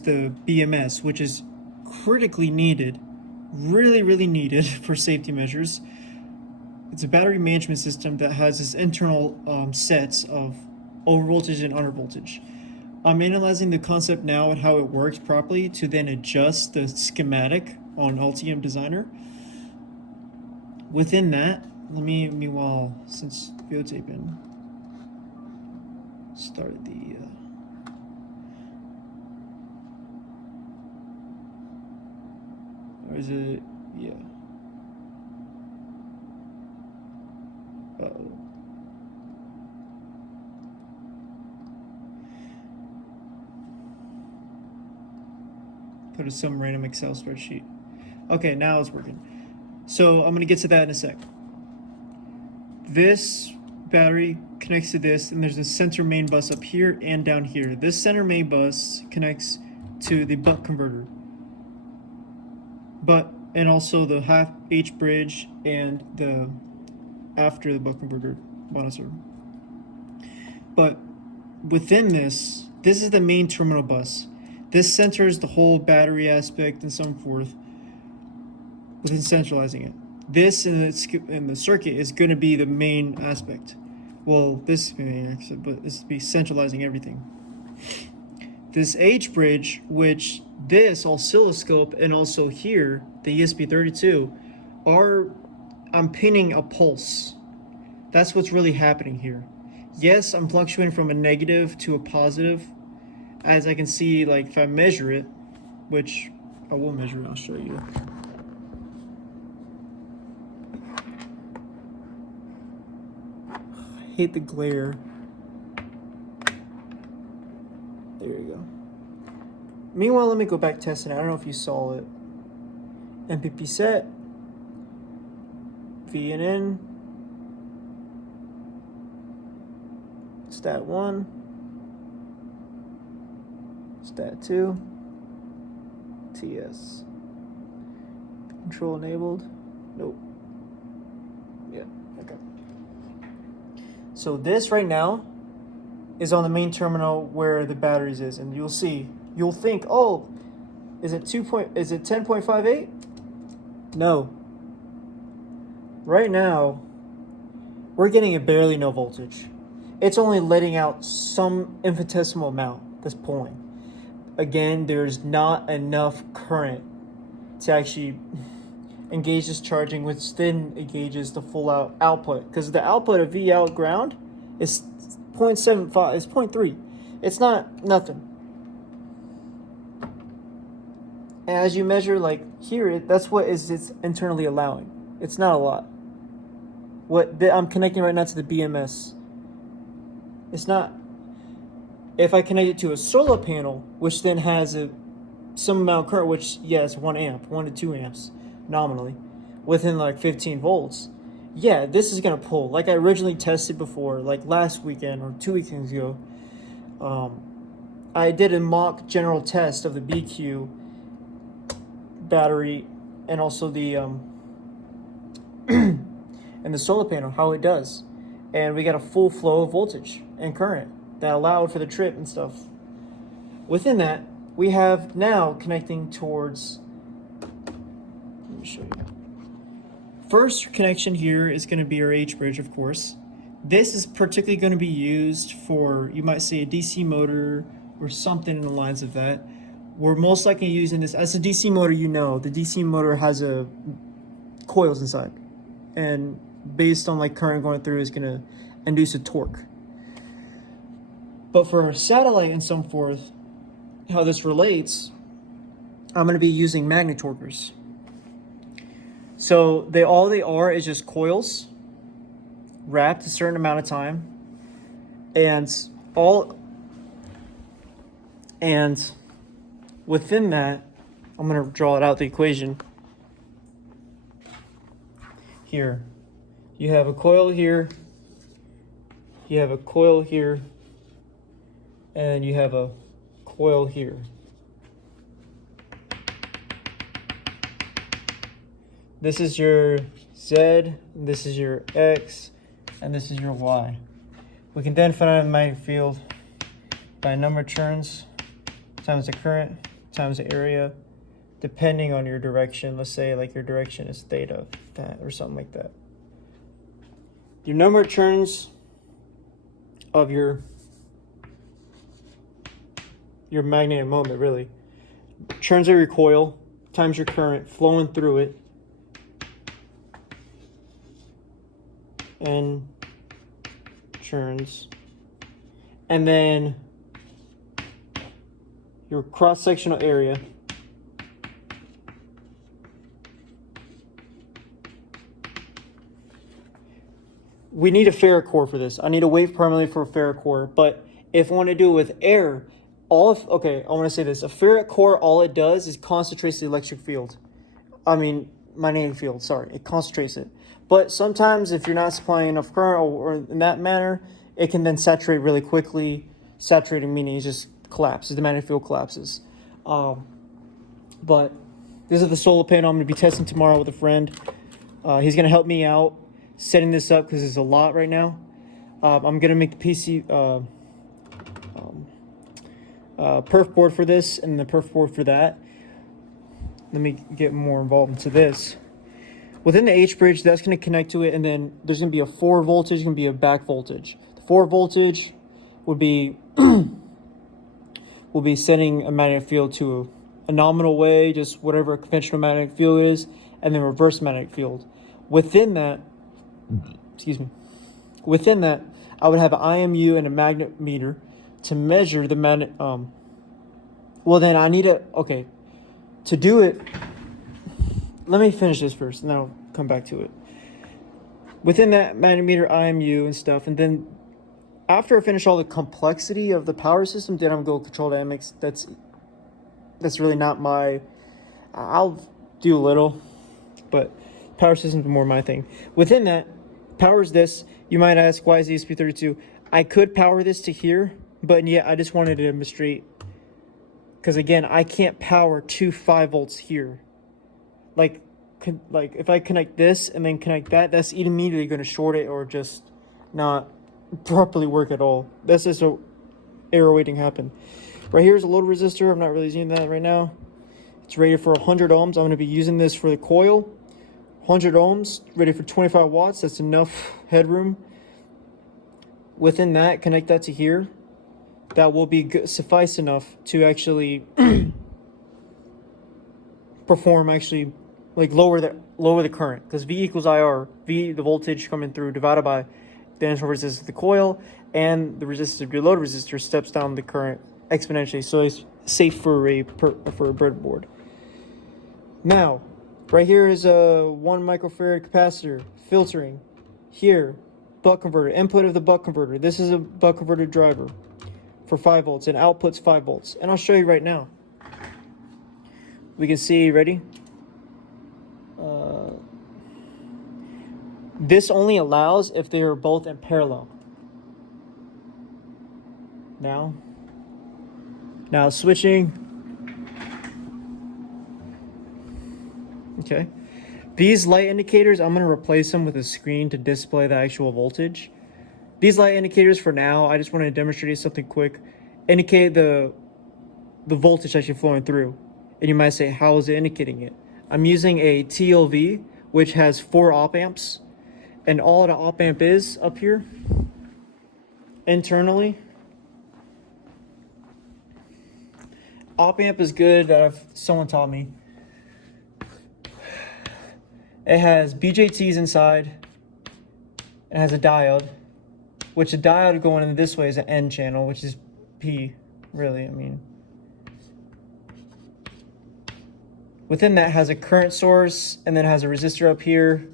the BMS, which is critically needed, really needed for safety measures. It's a battery management system that has this internal sets of over voltage and under voltage. I'm analyzing the concept now and how it works properly to then adjust the schematic on Altium Designer. Within that, let me meanwhile, since videotaping started the or is it, yeah. Uh-oh. Put in some random Excel spreadsheet. Okay, now it's working. So I'm gonna get to that in a sec. This battery connects to this, and there's a center main bus up here and down here. This center main bus connects to the buck converter, and also the half H bridge and the after the buck converter monitor. But within this is the main terminal bus. This centers the whole battery aspect and so forth within centralizing it. This in the circuit is going to be the main aspect. Well, this main aspect, but this will be centralizing everything. This H bridge, which this oscilloscope and also here, the ESP32, I'm pinning a pulse. That's what's really happening here. Yes, I'm fluctuating from a negative to a positive. As I can see, like if I measure it, which I will measure it, I'll show you. I hate the glare. There you go. Meanwhile, let me go back testing it. I don't know if you saw it. MPP set, VNN, stat 1, stat 2, TS. Control enabled. Nope. Yeah, okay. So this right now is on the main terminal where the batteries is, and you'll think, oh, is it 10.58? No. Right now, we're getting a barely no voltage. It's only letting out some infinitesimal amount that's pulling. Again, there's not enough current to actually engage this charging, which then engages the full output. Because the output of V out ground is 0.75, it's 0.3. It's not nothing. And as you measure, like here, that's what it's internally allowing. It's not a lot. I'm connecting right now to the BMS. It's not. If I connect it to a solar panel, which then has some amount of current, which, yes, 1 amp, 1 to 2 amps, nominally, within like 15 volts, yeah, this is going to pull. Like I originally tested before, like last weekend or 2 weekends ago, I did a mock general test of the BQ battery and also the and the solar panel, how it does. And we got a full flow of voltage and current that allowed for the trip and stuff. Within that, we have now connecting towards, let me show you. First connection here is going to be our H bridge, of course. This is particularly going to be used for, you might say, a DC motor or something in the lines of that. We're most likely using this as a DC motor. You know, the DC motor has coils inside, and based on like current going through, is going to induce a torque. But for a satellite and so forth, how this relates, I'm going to be using magnetorquers. So all they are is just coils wrapped a certain amount of time, and within that, I'm going to draw it out the equation. Here, you have a coil here, you have a coil here, and you have a coil here. This is your Z, this is your X, and this is your Y. We can then find out the magnetic field by number of turns times the current times the area, depending on your direction. Let's say like your direction is theta, that, or something like that. Your number of turns of your magnetic moment, really. Turns of your coil times your current flowing through it, and turns, and then your cross-sectional area, we need a ferrite core for this. I need a wave permanently for a ferrite core, but if I want to do it with air, I want to say this. A ferrite core, all it does is concentrates the electric field. Magnetic field, sorry. It concentrates it. But sometimes if you're not supplying enough current or in that manner, it can then saturate really quickly. Saturating meaning it just collapses. The magnetic field collapses. But this is the solar panel I'm going to be testing tomorrow with a friend. He's going to help me out setting this up because there's a lot right now. I'm going to make the PC perf board for this and the perf board for that. Let me get more involved into this. Within the H bridge, that's going to connect to it, and then there's going to be a forward voltage, going to be a back voltage. The forward voltage would be will be setting a magnetic field to a nominal way, just whatever a conventional magnetic field is, and then reverse magnetic field. Within that, I would have an IMU and a magnet meter to measure the magnet. Then I need to do it. Let me finish this first, and then I'll come back to it. Within that magnetometer, IMU and stuff, and then after I finish all the complexity of the power system, then I'm going to control dynamics. That's really not my. I'll do a little, but power system's more my thing. Within that, powers this. You might ask, why is ESP32? I could power this to here, but yeah, I just wanted to demonstrate. Because again, I can't power two 5 volts here. Like if I connect this and then connect that, that's immediately going to short it or just not properly work at all. That's just a error waiting to happen. Right here is a load resistor. I'm not really using that right now. It's rated for 100 ohms. I'm going to be using this for the coil. 100 ohms, rated for 25 watts. That's enough headroom. Within that, connect that to here. That will be good, suffice enough to actually perform, like lower the current, because V equals IR. V, the voltage coming through, divided by the internal resistance of the coil, and the resistance of your load resistor steps down the current exponentially, so it's safe for a breadboard. Now, right here is a 1 microfarad capacitor filtering. Here, buck converter, input of the buck converter. This is a buck converter driver for 5 volts, and outputs 5 volts. And I'll show you right now. We can see, ready? This only allows if they are both in parallel. Now switching. Okay. These light indicators, I'm going to replace them with a screen to display the actual voltage. These light indicators for now, I just want to demonstrate something quick, indicate the voltage actually flowing through. And you might say, how is it indicating it? I'm using a TLV, which has 4 op amps. And all the op amp is up here, internally. Op amp is good, that someone taught me. It has BJTs inside. It has a diode, which the diode going in this way is an N channel, which is P, really, Within that has a current source, and then has a resistor up here,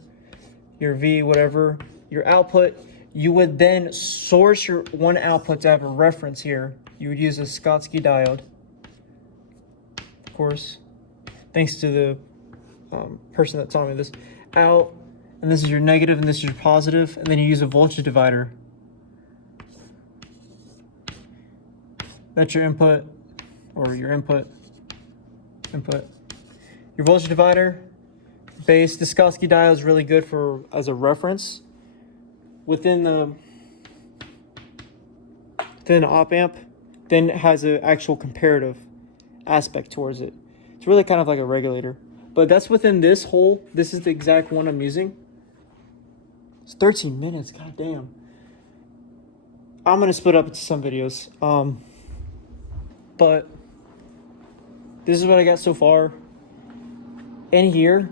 your V, whatever. Your output, you would then source your one output to have a reference here. You would use a Schottky diode, of course, thanks to the person that taught me this. Out, and this is your negative, and this is your positive, and then you use a voltage divider. That's your input, or your input. Your voltage divider, base. The Schottky diode is really good as a reference. Within the op amp, then it has an actual comparative. aspect towards it. It's really kind of like a regulator. But that's within this hole. This is the exact one I'm using. It's 13 minutes, god damn. I'm gonna split up into some videos. But this is what I got so far. In here,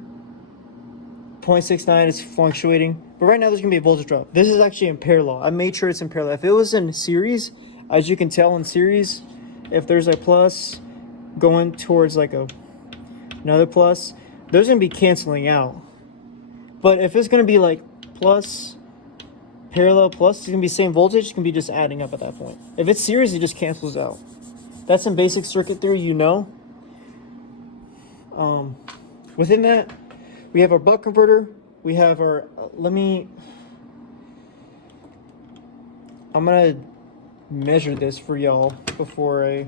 0.69 is fluctuating. But right now there's gonna be a voltage drop. This is actually in parallel. I made sure it's in parallel. If it was in series, as you can tell in series, if there's a plus going towards like another plus, those are gonna be canceling out. But if it's gonna be like plus, parallel plus, it's gonna be same voltage, it's gonna be just adding up at that point. If it's series, it just cancels out. That's some basic circuit theory, you know. Within that, we have our buck converter. We have our, I'm gonna measure this for y'all before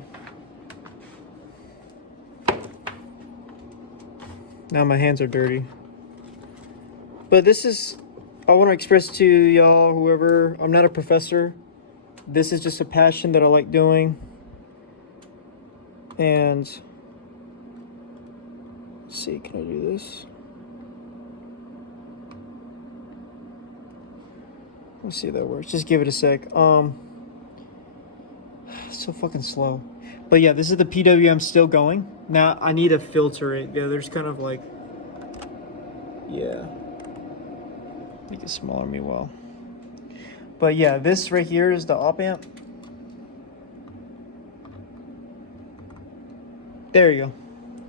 now my hands are dirty. But this is, I want to express to y'all, whoever, I'm not a professor. This is just a passion that I like doing. And let's see, can I do this? Let's see if that works. Just give it a sec. So fucking slow. But yeah, this is the PWM still going. Now I need to filter it. Yeah, there's kind of like, yeah. Make it smaller meanwhile. But yeah, this right here is the op amp. There you go.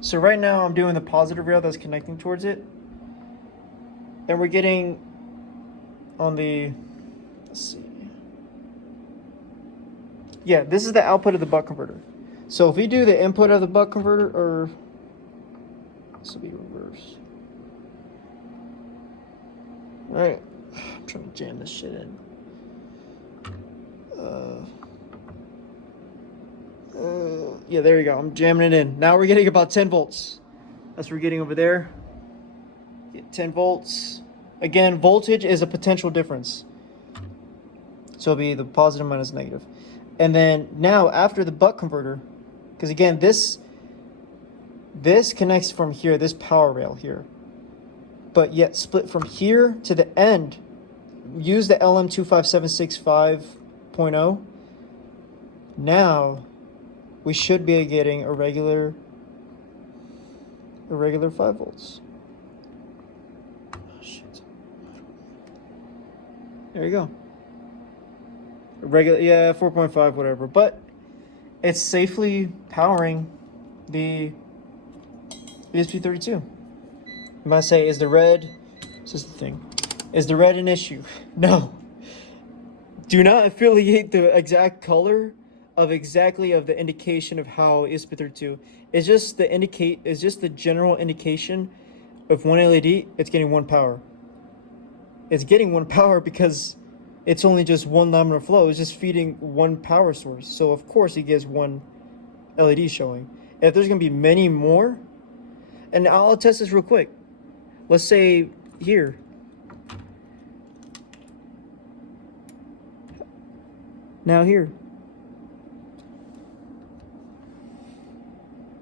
So right now I'm doing the positive rail that's connecting towards it. And we're getting on the, let's see. Yeah, this is the output of the buck converter. So if we do the input of the buck converter, or this will be reverse. All right, I'm trying to jam this shit in. Yeah, there you go. I'm jamming it in. Now we're getting about 10 volts. That's what we're getting over there. Get 10 volts. Again, voltage is a potential difference. So it'll be the positive minus negative. And then now after the buck converter, because again, this connects from here, this power rail here. But yet split from here to the end, use the LM25765.0. Now we should be getting a regular 5 volts. Oh, shit. There you go. Regular, yeah, 4.5, whatever. But it's safely powering the ESP32. You might say, is the red, this is the thing, is the red an issue? No. Do not affiliate the exact color of exactly of the indication of how ESP32. It's just the general indication of one LED, it's getting one power. It's getting one power because it's only just one laminar flow. It's just feeding one power source. So of course it gives one LED showing. If there's gonna be many more, and I'll test this real quick. Let's say here. Now here.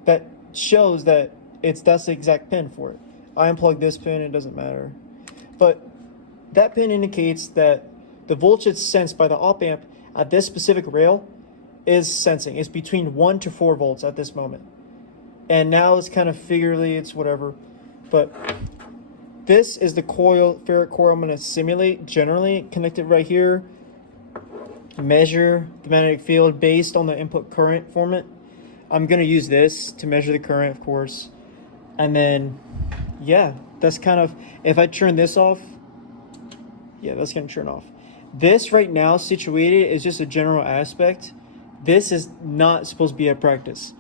That shows that that's the exact pin for it. I unplugged this pin, it doesn't matter. But that pin indicates that the voltage sensed by the op amp at this specific rail is sensing. It's between 1 to 4 volts at this moment. And now it's kind of figuratively, it's whatever. But this is the coil, ferrite coil I'm going to simulate, generally connected right here. Measure the magnetic field based on the input current format. I'm going to use this to measure the current, of course. And then, yeah, that's kind of, if I turn this off, yeah, that's going to turn off. This right now situated is just a general aspect. This is not supposed to be a practice.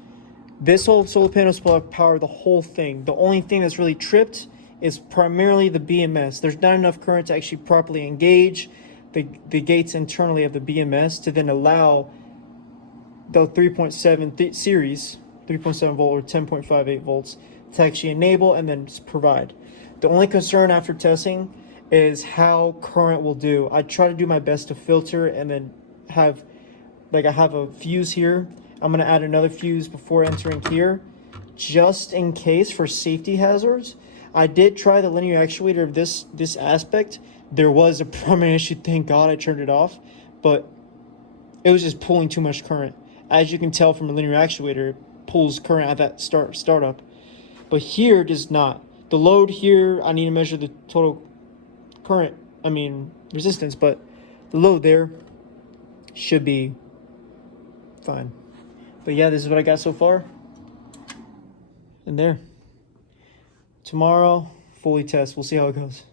This whole solar panel is supposed to power the whole thing. The only thing that's really tripped is primarily the BMS. There's not enough current to actually properly engage the gates internally of the BMS to then allow the 3.7 series, 3.7 volt or 10.58 volts to actually enable and then provide. The only concern after testing is how current will do. I try to do my best to filter and then have, like I have a fuse here I'm going to add another fuse before entering here, just in case for safety hazards. I did try the linear actuator of this aspect. There was a primary issue. Thank God I turned it off, but it was just pulling too much current. As you can tell from a linear actuator, it pulls current at that startup. But here it does not. The load here, I need to measure the total current, resistance, but the load there should be fine. But yeah, this is what I got so far. And there. Tomorrow, fully test. We'll see how it goes.